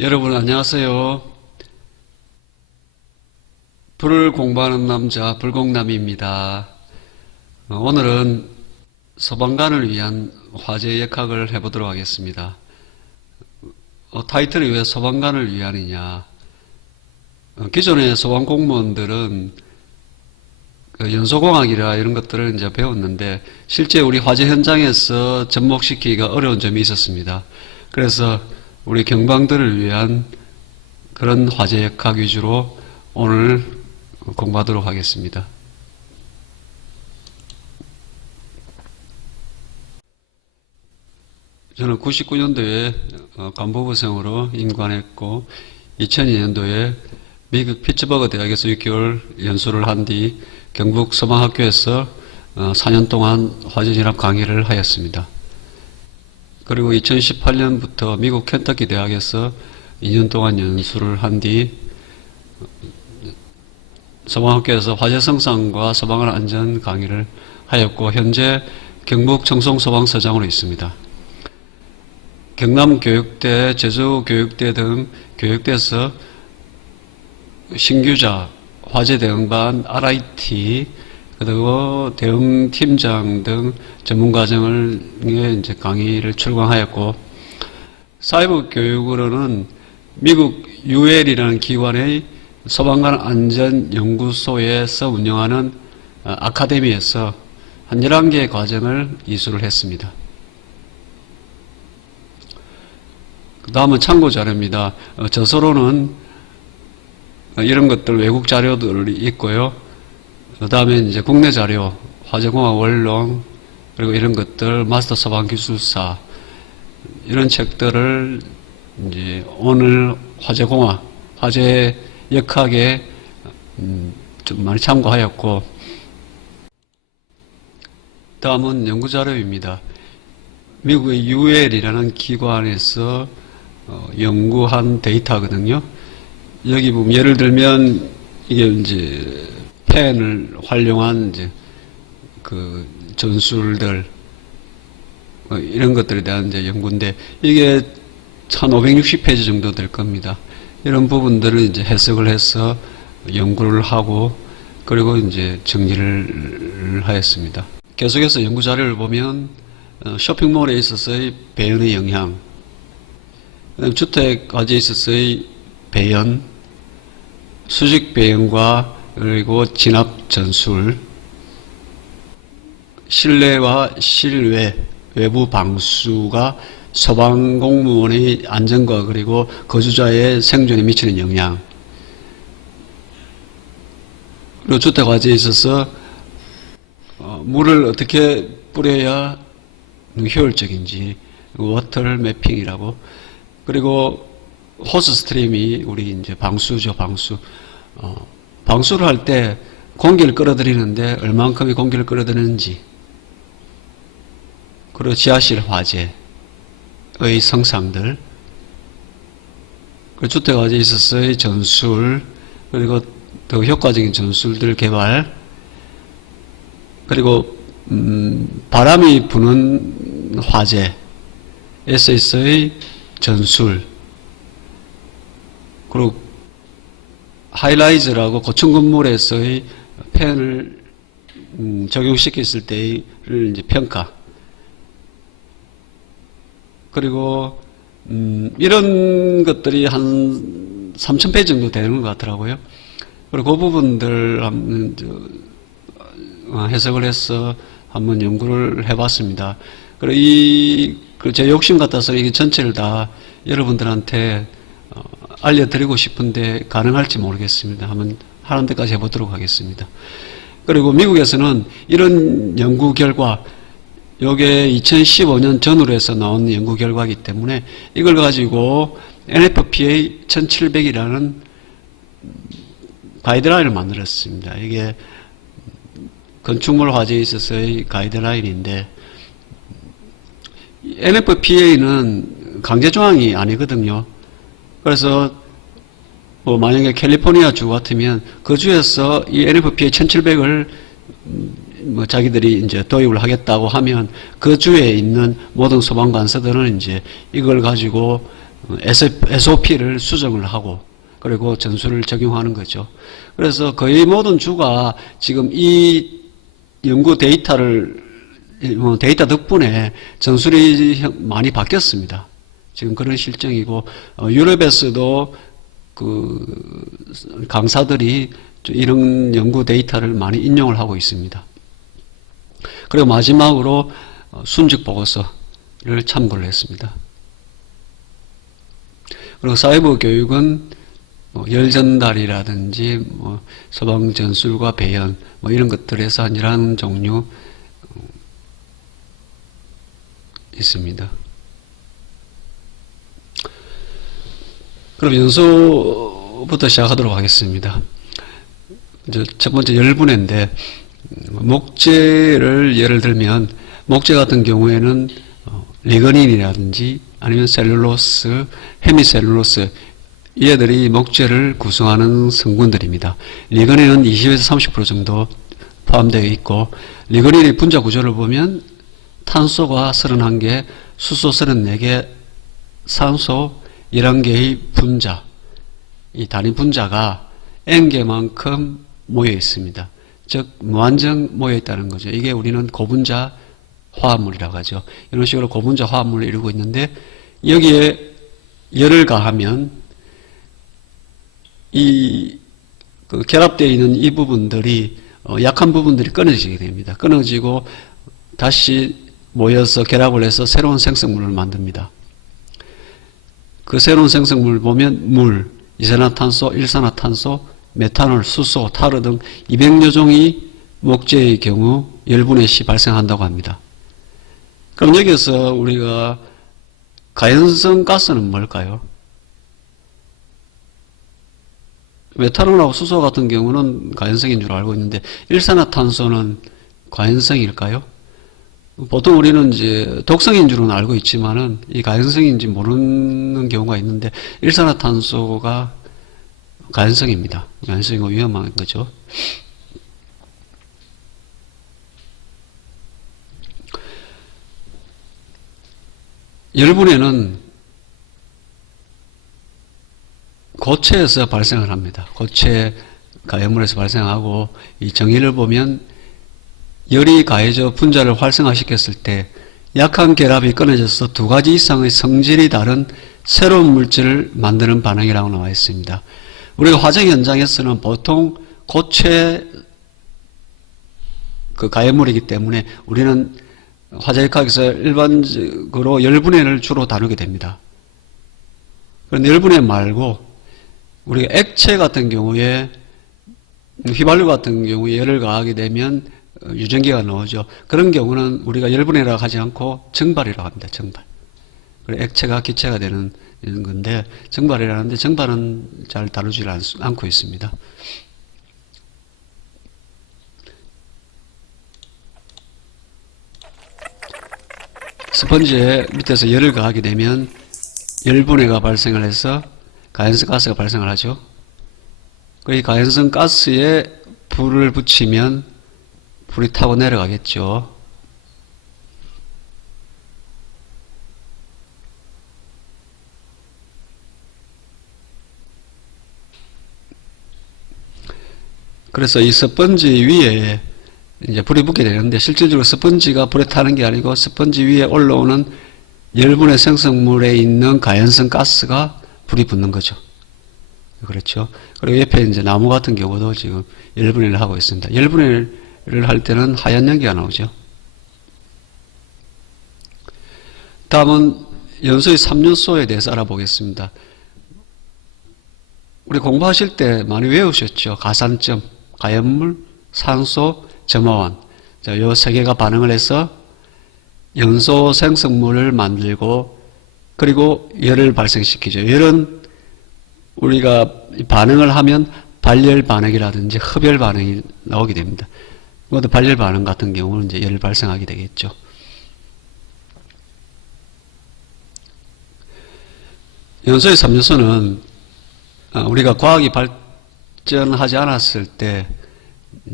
여러분 안녕하세요. 불을 공부하는 남자 불공남입니다. 오늘은 소방관을 위한 화재 역학을 해보도록 하겠습니다. 타이틀이 왜 소방관을 위한이냐. 기존의 소방 공무원들은 연소공학이라 이런 것들을 이제 배웠는데 실제 우리 화재 현장에서 접목시키기가 어려운 점이 있었습니다. 그래서 우리 경방들을 위한 그런 화재 역학 위주로 오늘 공부하도록 하겠습니다. 저는 99년도에 간부부생으로 임관했고 2002년도에 미국 피츠버그 대학에서 6개월 연수를 한 뒤 경북 소방학교에서 4년 동안 화재진압 강의를 하였습니다. 그리고 2018년부터 미국 켄터키 대학에서 2년 동안 연수를 한 뒤 소방학교에서 화재 성상과 소방관 안전 강의를 하였고 현재 경북 청송소방서장으로 있습니다. 경남교육대, 제주교육대 등 교육대에서 신규자, 화재대응반, RIT, 그리고 대응팀장 등 전문과정을 이제 강의를 출강하였고, 사회부교육으로는 미국 UL이라는 기관의 소방관 안전연구소에서 운영하는 아카데미에서 한 11개의 과정을 이수를 했습니다. 그 다음은 참고 자료입니다. 저서로는 이런 것들 외국 자료들이 있고요. 그 다음에 이제 국내 자료, 화재공학 원론, 그리고 이런 것들, 마스터 소방기술사, 이런 책들을 이제 오늘 화재공학, 화재 역학에 좀 많이 참고하였고, 다음은 연구자료입니다. 미국의 UL이라는 기관에서 연구한 데이터거든요. 여기 보면 예를 들면 이게 이제 펜을 활용한 이제 그 전술들 이런 것들에 대한 이제 연구인데 이게 1560페이지 정도 될 겁니다. 이런 부분들을 이제 해석을 해서 연구를 하고 그리고 이제 정리를 하였습니다. 계속해서 연구 자료를 보면 쇼핑몰에 있어서의 배연의 영향, 주택 화재에 있어서의 배연, 수직 배연과 그리고 진압 전술, 실내와 실외, 외부 방수가 소방공무원의 안전과 그리고 거주자의 생존에 미치는 영향, 그리고 주택 화재에 있어서 물을 어떻게 뿌려야 효율적인지, 워터 매핑이라고, 그리고 호스 스트림이 우리 이제 방수죠, 방수. 방수를 할 때 공기를 끌어들이는데 얼만큼의 공기를 끌어들이는지, 그리고 지하실 화재의 성상들, 그리고 주택 화재에 있어서의 전술, 그리고 더 효과적인 전술들 개발, 그리고 바람이 부는 화재에서의 전술, 그리고 하이라이즈라고 고층 건물에서의 팬을 적용시켰을 때의 이제 평가, 그리고 이런 것들이 한 3000페이지 정도 되는 것 같더라고요. 그리고 그 부분들 한번 해석을 해서 한번 연구를 해봤습니다. 그리고 제 욕심 같아서 이게 전체를 다 여러분들한테 알려드리고 싶은데 가능할지 모르겠습니다. 한번 하는 데까지 해보도록 하겠습니다. 그리고 미국에서는 이런 연구 결과, 요게 2015년 전후로 해서 나온 연구 결과이기 때문에 이걸 가지고 NFPA 1700이라는 가이드라인을 만들었습니다. 이게 건축물 화재에 있어서의 가이드라인인데 NFPA는 강제조항이 아니거든요. 그래서 만약에 캘리포니아 주 같으면 그 주에서 이 NFPA 1700을 자기들이 이제 도입을 하겠다고 하면 그 주에 있는 모든 소방관서들은 이제 이걸 가지고 SOP를 수정을 하고 그리고 전술을 적용하는 거죠. 그래서 거의 모든 주가 지금 이 연구 데이터 덕분에 전술이 많이 바뀌었습니다. 지금 그런 실정이고, 유럽에서도 그 강사들이 이런 연구 데이터를 많이 인용을 하고 있습니다. 그리고 마지막으로 순직 보고서를 참고를 했습니다. 그리고 사이버 교육은 열 전달이라든지 서방 전술과 배연 이런 것들에서 한 11종류 있습니다. 그럼 연소부터 시작하도록 하겠습니다. 첫 번째 열분해인데, 목재를 예를 들면 목재 같은 경우에는 리그닌이라든지 아니면 셀룰로스, 헤미셀룰로스, 얘들이 목재를 구성하는 성분들입니다. 리그닌은 20에서 30% 정도 포함되어 있고, 리그닌의 분자 구조를 보면 탄소가 31개, 수소 34개, 산소 11개의 분자, 이 단위 분자가 N개만큼 모여 있습니다. 즉 무한정 모여 있다는 거죠. 이게 우리는 고분자 화합물이라고 하죠. 이런 식으로 고분자 화합물을 이루고 있는데, 여기에 열을 가하면 결합되어 있는 이 부분들이 약한 부분들이 끊어지게 됩니다. 끊어지고 다시 모여서 결합을 해서 새로운 생성물을 만듭니다. 그 새로운 생성물을 보면 물, 이산화탄소, 일산화탄소, 메탄올, 수소, 타르 등 200여 종이 목재의 경우 열분해 시 발생한다고 합니다. 그럼 여기서 우리가 가연성 가스는 뭘까요? 메탄올하고 수소 같은 경우는 가연성인 줄 알고 있는데, 일산화탄소는 가연성일까요? 보통 우리는 이제 독성인 줄은 알고 있지만은 이 가연성인지 모르는 경우가 있는데, 일산화탄소가 가연성입니다. 가연성이고 위험한 거죠. 열분해는 고체에서 발생을 합니다. 고체 가연물에서 발생하고, 이 정의를 보면 열이 가해져 분자를 활성화시켰을 때 약한 결합이 끊어져서 두 가지 이상의 성질이 다른 새로운 물질을 만드는 반응이라고 나와 있습니다. 우리가 화재 현장에서는 보통 고체 가연물이기 때문에 우리는 화재역학에서 일반적으로 열분해를 주로 다루게 됩니다. 그런데 열분해 말고 우리가 액체 같은 경우에, 휘발유 같은 경우에 열을 가하게 되면 유전기가 나오죠. 그런 경우는 우리가 열분해라고 하지 않고 정발이라고 합니다. 정발. 그리고 액체가 기체가 되는 건데, 정발이라는데 정발은 잘 다루지 않고 있습니다. 스펀지에 밑에서 열을 가하게 되면 열분해가 발생을 해서 가연성 가스가 발생을 하죠. 이 가연성 가스에 불을 붙이면 불이 타고 내려가겠죠. 그래서 이 스펀지 위에 이제 불이 붙게 되는데, 실질적으로 스펀지가 불에 타는 게 아니고 스펀지 위에 올라오는 열분해 생성물에 있는 가연성 가스가 불이 붙는 거죠. 그렇죠. 그리고 옆에 이제 나무 같은 경우도 지금 열분해를 하고 있습니다. 열분해를 할 때는 하얀 연기가 나오죠. 다음은 연소의 3요소에 대해서 알아보겠습니다. 우리 공부하실 때 많이 외우셨죠. 가산점, 가연물, 산소, 점화원. 자, 요 세 개가 반응을 해서 연소 생성물을 만들고, 그리고 열을 발생시키죠. 열은 우리가 반응을 하면 발열 반응이라든지 흡열 반응이 나오게 됩니다. 그것도 발열 반응 같은 경우는 이제 열을 발생하게 되겠죠. 연소의 3요소는 우리가 과학이 발전하지 않았을 때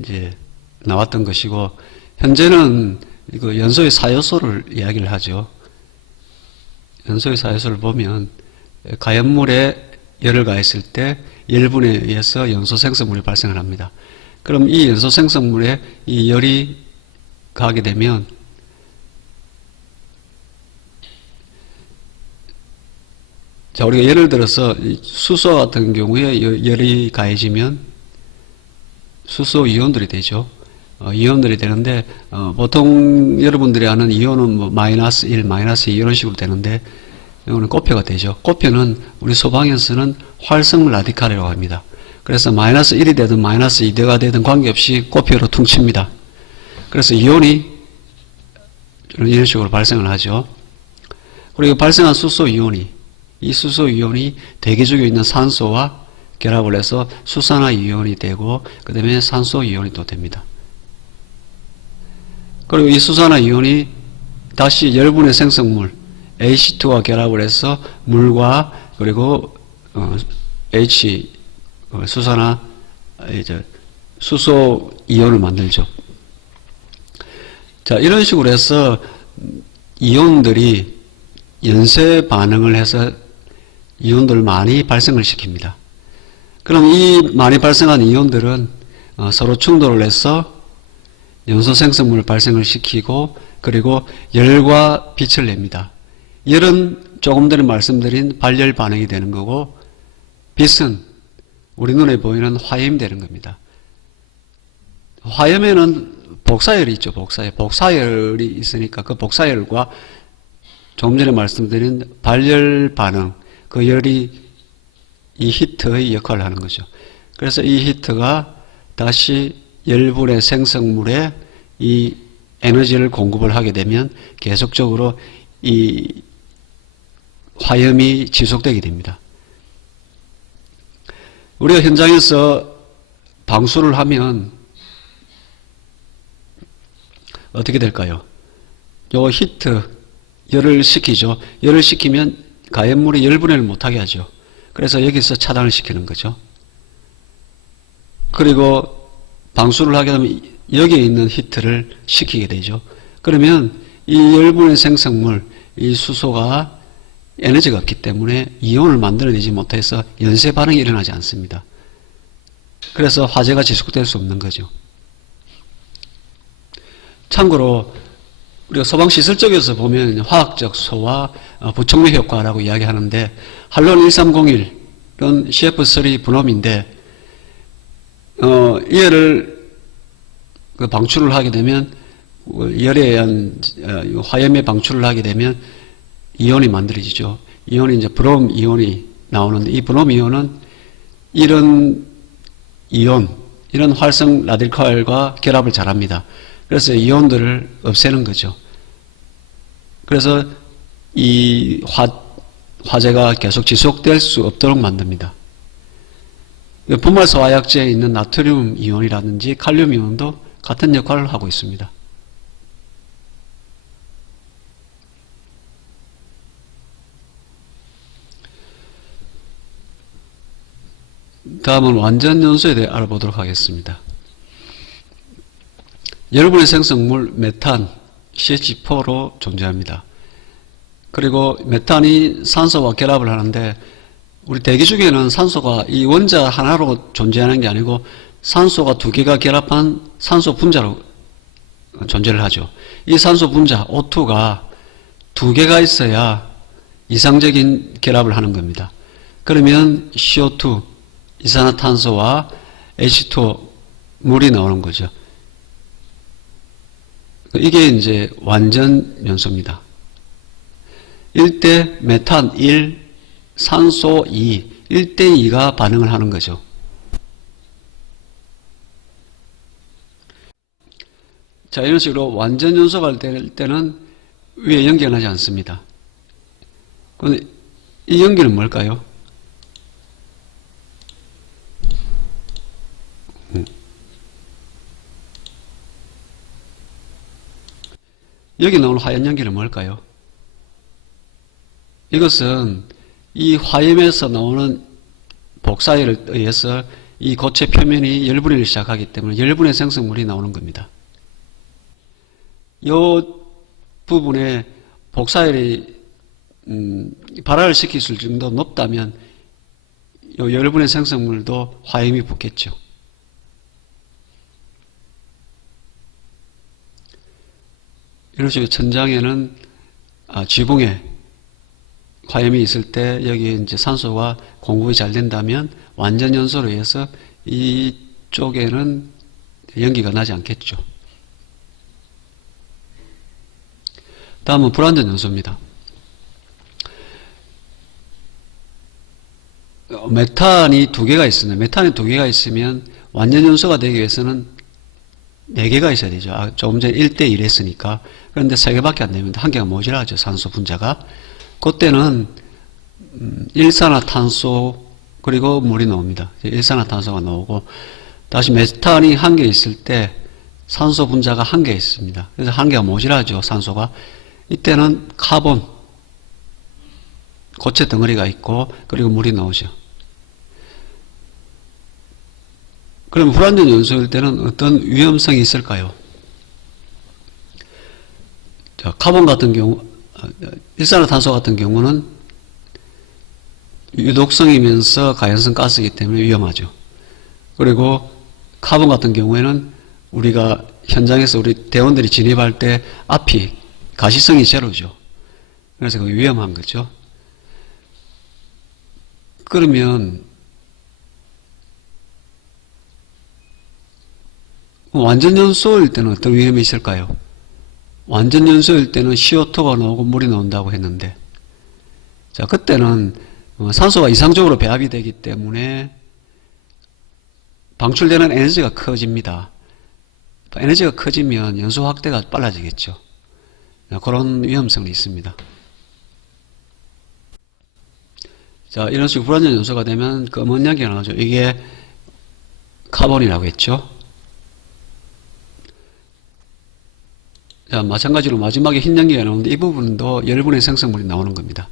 이제 나왔던 것이고, 현재는 이거 연소의 4요소를 이야기를 하죠. 연소의 4요소를 보면 가연물에 열을 가했을 때 열분에 의해서 연소 생성물이 발생을 합니다. 그럼 이 연소 생성물에 이 열이 가게 되면 자, 우리가 예를 들어서 수소 같은 경우에 열이 가해지면 수소 이온들이 되죠. 이온들이 되는데 보통 여러분들이 아는 이온은 뭐 마이너스 1, 마이너스 2 이런 식으로 되는데 이거는 꽃표가 되죠. 꽃표는 우리 소방에서는 활성 라디칼이라고 합니다. 그래서 마이너스 1이 되든 마이너스 2가 되든 관계없이 꽃표로 퉁칩니다. 그래서 이온이 이런 식으로 발생을 하죠. 그리고 발생한 수소 이온이 이 수소 이온이 대기중에 있는 산소와 결합을 해서 수산화 이온이 되고 그 다음에 산소 이온이 또 됩니다. 그리고 이 수산화 이온이 다시 열분의 생성물 H2와 결합을 해서 물과 그리고 H 수산화 이제 수소 이온을 만들죠. 자, 이런 식으로 해서 이온들이 연쇄 반응을 해서 이온들을 많이 발생을 시킵니다. 그럼 이 많이 발생한 이온들은 서로 충돌을 해서 연소 생성물을 발생을 시키고 그리고 열과 빛을 냅니다. 열은 조금 전에 말씀드린 발열 반응이 되는 거고 빛은 우리 눈에 보이는 화염이 되는 겁니다. 화염에는 복사열이 있죠. 복사열이 있으니까 그 복사열과 조금 전에 말씀드린 발열 반응 그 열이 이 히트의 역할을 하는 거죠. 그래서 이 히트가 다시 열분의 생성물에 이 에너지를 공급을 하게 되면 계속적으로 이 화염이 지속되게 됩니다. 우리가 현장에서 방수를 하면 어떻게 될까요? 요 히트, 열을 식히죠. 열을 식히면 가연물이 열분해를 못하게 하죠. 그래서 여기서 차단을 시키는 거죠. 그리고 방수를 하게 되면 여기에 있는 히트를 식히게 되죠. 그러면 이 열분의 생성물, 이 수소가 에너지가 없기 때문에 이온을 만들어내지 못해서 연쇄 반응이 일어나지 않습니다. 그래서 화재가 지속될 수 없는 거죠. 참고로 우리가 소방시설 쪽에서 보면 화학적 소와 부촉매 효과라고 이야기하는데 할론 1301은 CF3 분홈인데 이를 방출을 하게 되면 열에 의한 화염에 방출을 하게 되면 이온이 만들어지죠. 이온이 이제 브롬 이온이 나오는데 이 브롬 이온은 이런 이온, 이런 활성 라디칼과 결합을 잘합니다. 그래서 이온들을 없애는 거죠. 그래서 이 화재가 계속 지속될 수 없도록 만듭니다. 분말소 화약제에 있는 나트륨 이온이라든지 칼륨 이온도 같은 역할을 하고 있습니다. 다음은 완전 연소에 대해 알아보도록 하겠습니다. 열분의 생성물 메탄 CH4로 존재합니다. 그리고 메탄이 산소와 결합을 하는데 우리 대기 중에는 산소가 이 원자 하나로 존재하는 게 아니고 산소가 두 개가 결합한 산소 분자로 존재를 하죠. 이 산소 분자 O2가 두 개가 있어야 이상적인 결합을 하는 겁니다. 그러면 CO2 이산화탄소와 H2O 물이 나오는 거죠. 이게 이제 완전 연소입니다. 1대 메탄 1, 산소 2, 1대 2가 반응을 하는 거죠. 자, 이런 식으로 완전 연소가 될 때는 위에 연결하지 않습니다. 그런데 이 연결은 뭘까요? 여기 나오는 화염 연기는 뭘까요? 이것은 이 화염에서 나오는 복사열에 의해서 이 고체 표면이 열분해를 시작하기 때문에 열분해 생성물이 나오는 겁니다. 이 부분에 복사열이 발화를 시킬 정도 높다면 요 열분의 생성물도 화염이 붙겠죠. 이런 식으로 천장에는 지붕에 화염이 있을 때 여기에 이제 산소가 공급이 잘 된다면 완전 연소로 해서 이쪽에는 연기가 나지 않겠죠. 다음은 불완전 연소입니다. 메탄이 두 개가 있습니다. 메탄이 두 개가 있으면 완전 연소가 되기 위해서는 4개가 있어야 되죠. 조금 전에 1대1 했으니까. 그런데 3개밖에 안 됩니다. 한 개가 모자라죠. 산소 분자가. 그때는 일산화탄소 그리고 물이 나옵니다. 일산화탄소가 나오고 다시 메탄이 한 개 있을 때 산소 분자가 한 개 있습니다. 그래서 한 개가 모자라죠. 산소가. 이때는 카본 고체 덩어리가 있고 그리고 물이 나오죠. 그럼 불완전 연소일 때는 어떤 위험성이 있을까요? 자, 카본 같은 경우, 일산화탄소 같은 경우는 유독성이면서 가연성 가스이기 때문에 위험하죠. 그리고 카본 같은 경우에는 우리가 현장에서 우리 대원들이 진입할 때 앞이 가시성이 제로죠. 그래서 그게 위험한 거죠. 그러면 완전 연소일 때는 어떤 위험이 있을까요? 완전 연소일 때는 CO2가 나오고 물이 나온다고 했는데, 자, 그때는 산소가 이상적으로 배합이 되기 때문에 방출되는 에너지가 커집니다. 에너지가 커지면 연소 확대가 빨라지겠죠. 그런 위험성이 있습니다. 자, 이런 식으로 불완전 연소가 되면 검은 양기가 나오죠. 이게 카본이라고 했죠. 자, 마찬가지로 마지막에 흰 양기가 나오는데 이 부분도 열분의 생성물이 나오는 겁니다.